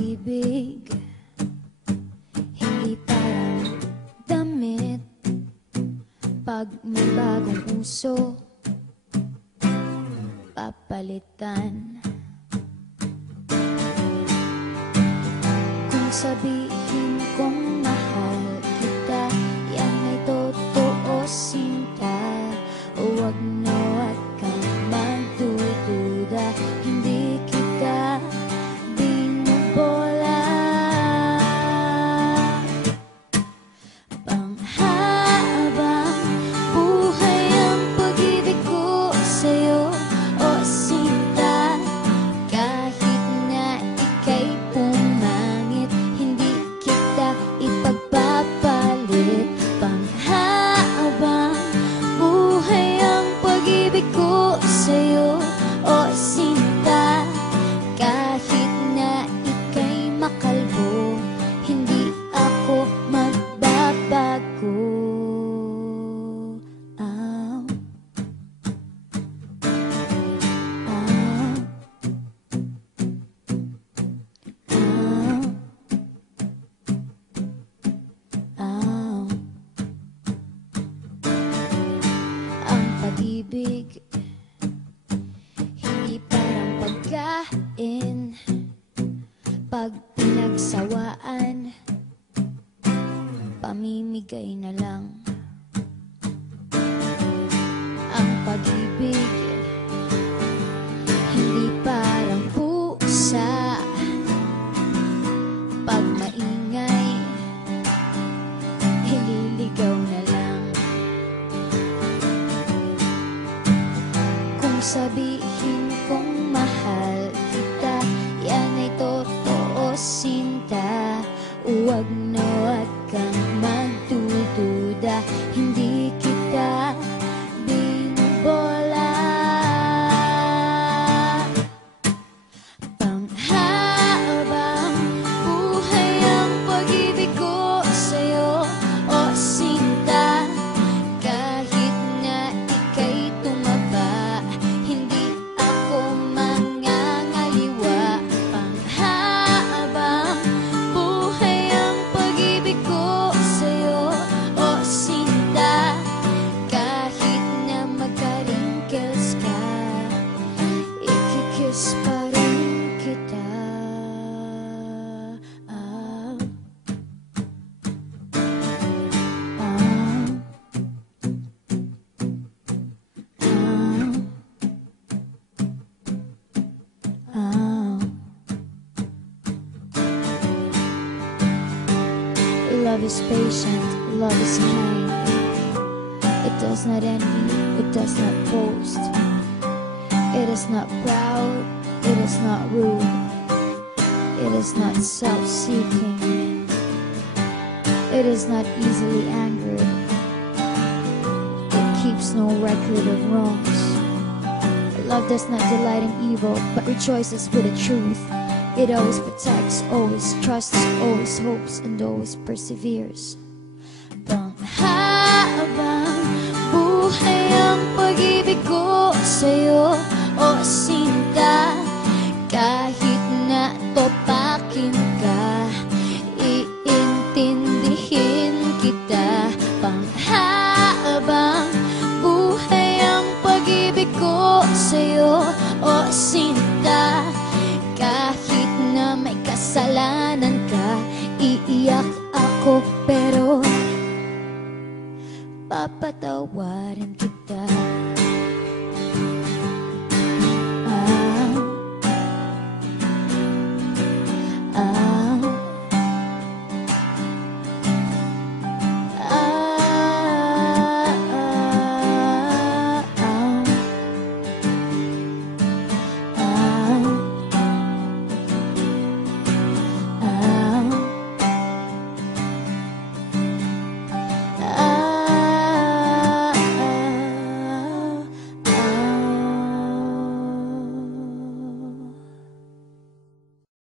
pag-ibig, hindi parang damit. Pag may bagong uso, papalitan. Kung sabihin kong mahal kita, yan ay totoo, sinta. Huwag na wag kang magdududa, hindi kita binubola. Panghabang buhay ang pag-ibig ko sa'yo, o sinta. Kahit na ika'y pumangit, hindi kita ipagpapalit. Panghabang buhay ang pag-ibig ko sa'yo, o sinta. Kahit na ika'y makalbo, hindi ako magbabago. Ow. Ow. Ow. Ow. Ang pag-ibig, hindi parang pagkain. Pag pinagsawaan, pamimigay na lang. Ang pag-ibig, hindi parang pusa. Pag maingay, ililigaw na lang. Kung sabihin kong mahal kita, yan ay totoo, sinta. Huwag na wag kang magdududa, hindi kita binubola. Panghabang buhay ang pag-ibig ko sa'yo, o sinta. Kahit na ika'y tumaba, hindi ako mangangaliwa. Panghabang buhay ang pag-ibig ko sa'yo, o sinta. Kahit na magka-wrinkles ka, ikikiss pa rin kita. Ah. Ah. Ah. Love is patient, love is kind. It does not envy, it does not boast. It is not proud, it is not rude. It is not self-seeking. It is not easily angered. It keeps no record of wrongs. Love does not delight in evil, but rejoices with the truth. It always protects, always trusts, always hopes, and always perseveres. Panghabang buhay ang pag-ibig ko sa'yo, o sinta. Kahit na topakin ka, iintindihin kita. Panghabang buhay ang pag-ibig ko sa'yo, o sinta. Kahit na may kasalanan ka, iiyak ako pero papatawarin kita.